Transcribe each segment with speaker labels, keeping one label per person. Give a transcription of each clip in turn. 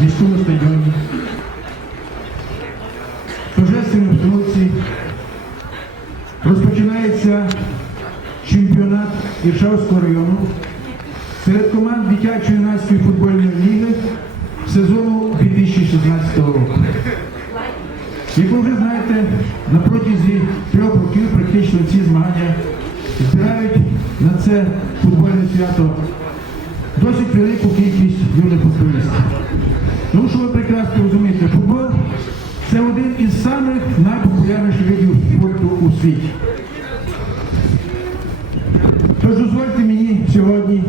Speaker 1: міському стадіоні. В торжественній обстановці розпочинається чемпіонат Іршавського району серед команд дитячої юнацької футбольної ліги сезону 2016 року. Як ви вже знаєте, на протязі трьох років практично ці змагання збирають на це футбольне свято досить велику кількість. Тому що ви прекрасно розумієте, футбол це один із самих найпопулярніших видів спорту у світі. Тож дозвольте мені сьогодні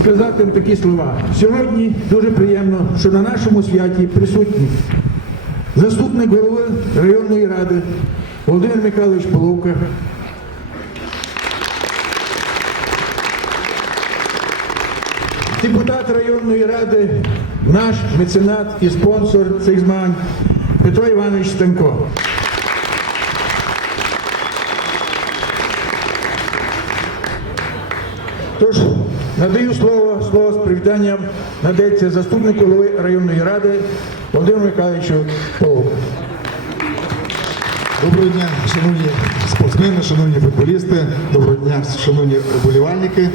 Speaker 1: сказати вам такі слова. Сьогодні дуже приємно, що на нашому святі присутні заступник голови районної ради Володимир Михайлович Половка, депутат районної ради, наш меценат і спонсор цих змагань Петро Іванович Станко. Тож надаю слово, слово з привітанням надається заступнику голови районної ради Володимиру Михайловичу Половку.
Speaker 2: Доброго дня, шановні спортсмени, шановні футболісти, доброго дня, шановні вболівальники.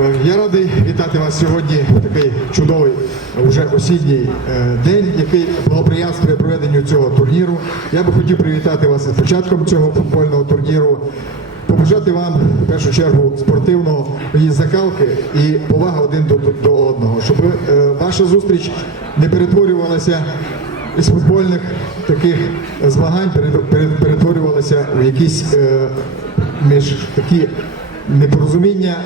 Speaker 2: Е, Я радий вітати вас сьогодні такий чудовий вже осінній е, день, який благоприятствує проведенню цього турніру. Я би хотів привітати вас із початком цього футбольного турніру. Побажати вам в першу чергу спортивного її закалки і поваги один до, до одного, щоб е, ваша зустріч не перетворювалася із футбольних таких змагань перед- в якісь е, між такі непорозуміння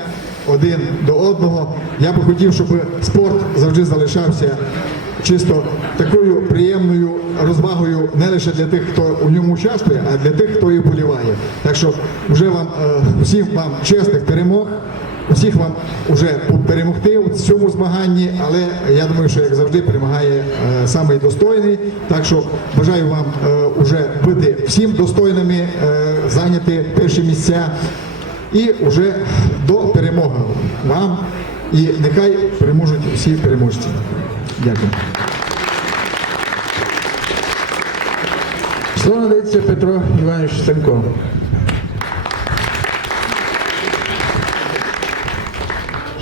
Speaker 2: один до одного. Я би хотів, щоб спорт завжди залишався чисто такою приємною розвагою не лише для тих, хто у ньому участвує, а для тих, хто і вболіває. Так що вже вам е, всім вам чесних перемог. Усіх вам вже перемогти в цьому змаганні, але я думаю, що як завжди перемагає е, самий достойний. Так що бажаю вам е, вже бути всім достойними, е, зайняти перші місця і вже до вам. І нехай переможуть всі переможці. Дякую.
Speaker 1: Слово надається Петро Іванович Станко.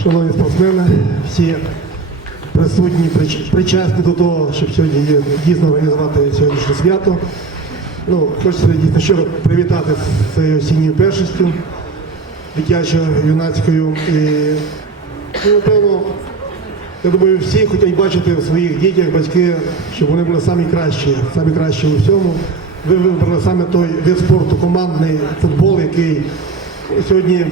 Speaker 3: Шановні спортсмени, всі присутні, причасні до того, щоб сьогодні дійсно організувати сьогоднішнє свято. Ну, хочеться дійсно щиро привітати з цією осінньою першістю, дитячою, юнацькою. І, ну, напевно, я думаю, всі хочуть бачити в своїх дітях батьки, щоб вони були самі кращі, самі кращі у всьому. Ви вибрали саме той вид спорту, командний футбол, який сьогодні,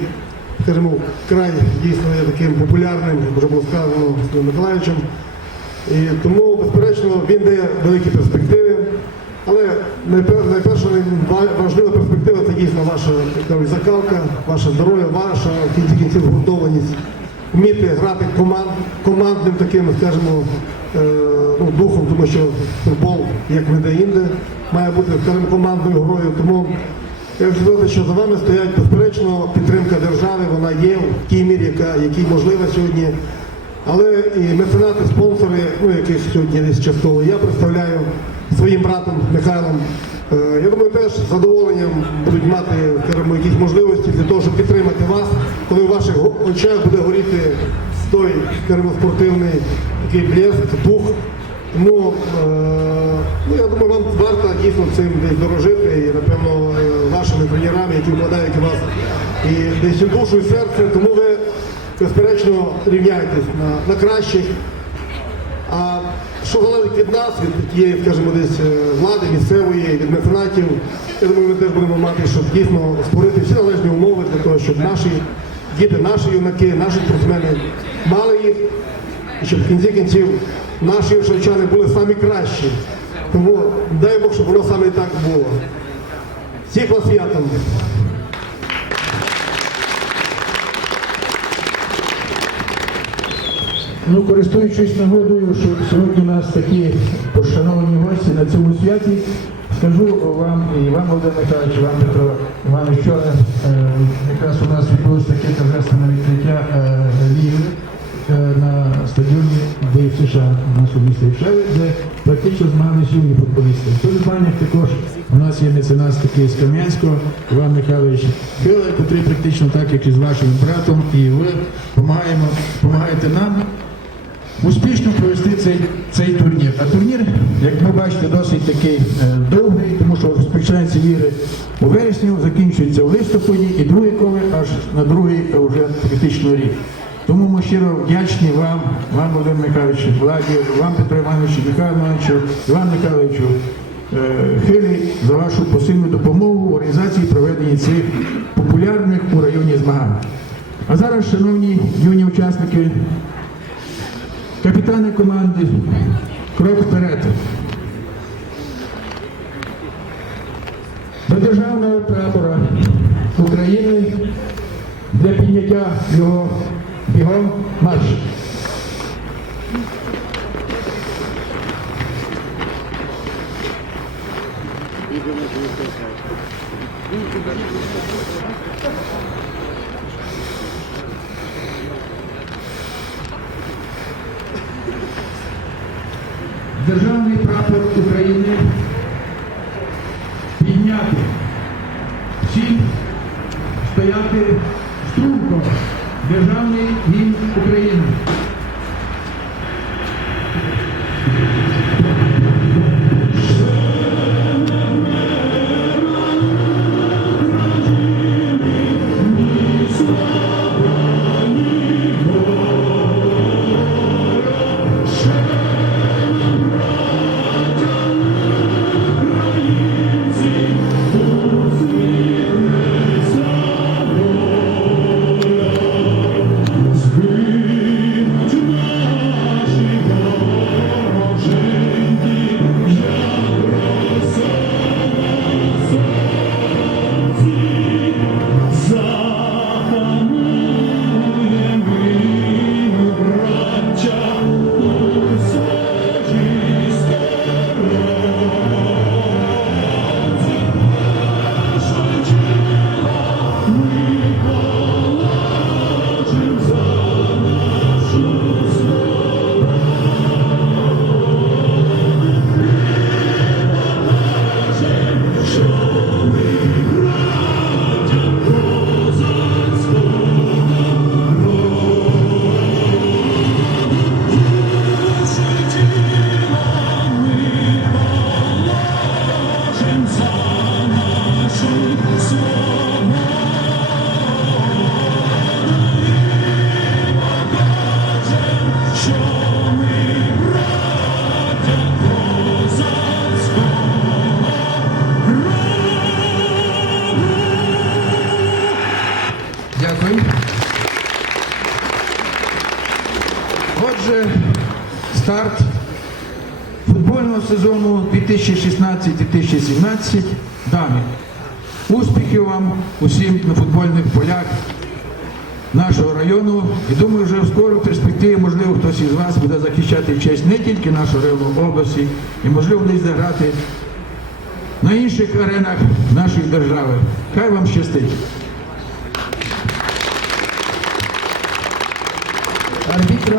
Speaker 3: скажімо, край дійсно є таким популярним, вже було сказано Миколаївичем. І тому, безперечно, він дає великі перспективи. Але найпер- найперша важлива перспектива це дійсно ваша закалка, ваше здоров'я, ваша в кінці кінців згуртованість, вміти грати команд, командним таким, скажімо, е, ну, духом, тому що футбол, як де інде, має бути скажімо, командною грою. Тому я хочу сказати, що за вами стоять безперечно підтримка держави, вона є в тій мірі, яка якій можлива сьогодні. Але і меценати, спонсори, ну яких сьогодні частково я представляю своїм братом Михайлом. Е, Я думаю, теж з задоволенням будуть мати скажімо, якісь можливості для того, щоб підтримати вас, коли в ваших очах буде горіти той скажімо, спортивний такий блеск, дух. Тому е, ну, я думаю, вам варто дійсно цим десь дорожити і, напевно, е, вашими тренерами, які вкладають у вас і десь і душу, і серце. Тому ви, безперечно, рівняєтесь на, на кращих. Що залежить від нас, від тієї, скажімо, десь е, влади місцевої, від меценатів, я думаю, ми теж будемо мати, щоб дійсно створити всі належні умови для того, щоб наші діти, наші юнаки, наші спортсмени мали їх, і щоб в кінці кінців наші шевчани були самі кращі. Тому дай Бог, щоб воно саме і так було. Всіх вас святом!
Speaker 1: Ну, користуючись нагодою, що сьогодні у нас такі пошановані гості на цьому святі, скажу вам і вам, Володимир Михайлович, вам, Петро Іванович, вчора е, якраз у нас відбулося таке торжественне відкриття е, ліги е, на або і в США, в нашому місті Варшаві, де практично змагалися юні футболісти. В цих змаганнях також у нас є меценат такий з Кам'янського, Іван Михайлович Хила, який практично так, як і з вашим братом, і ви допомагаємо, допомагаєте нам успішно провести цей, цей турнір. А турнір, як ви бачите, досить такий е, довгий, тому що розпочинаються ігри у вересні, закінчується в листопаді і друге коло аж на другий е, вже практично рік. Тому ми щиро вдячні вам, вам, Володимир Михайлович, Владі, вам, Петро Івановичу, Михайлу Івановичу, Івану Михайловичу, е, Хилі за вашу посильну допомогу в організації проведення цих популярних у районі змагань. А зараз, шановні юні учасники Капітани команди, крок вперед. До державного прапора України для підняття його бігом марш. Державний прапор України підняти. Всім стояти Отже, старт футбольного сезону 2016-2017. Дами. Успіхів вам усім на футбольних полях нашого району. І думаю, вже в скоро перспективі, можливо, хтось із вас буде захищати честь не тільки нашого району області, і можливо десь заграти на інших аренах нашої держави. Хай вам щастить.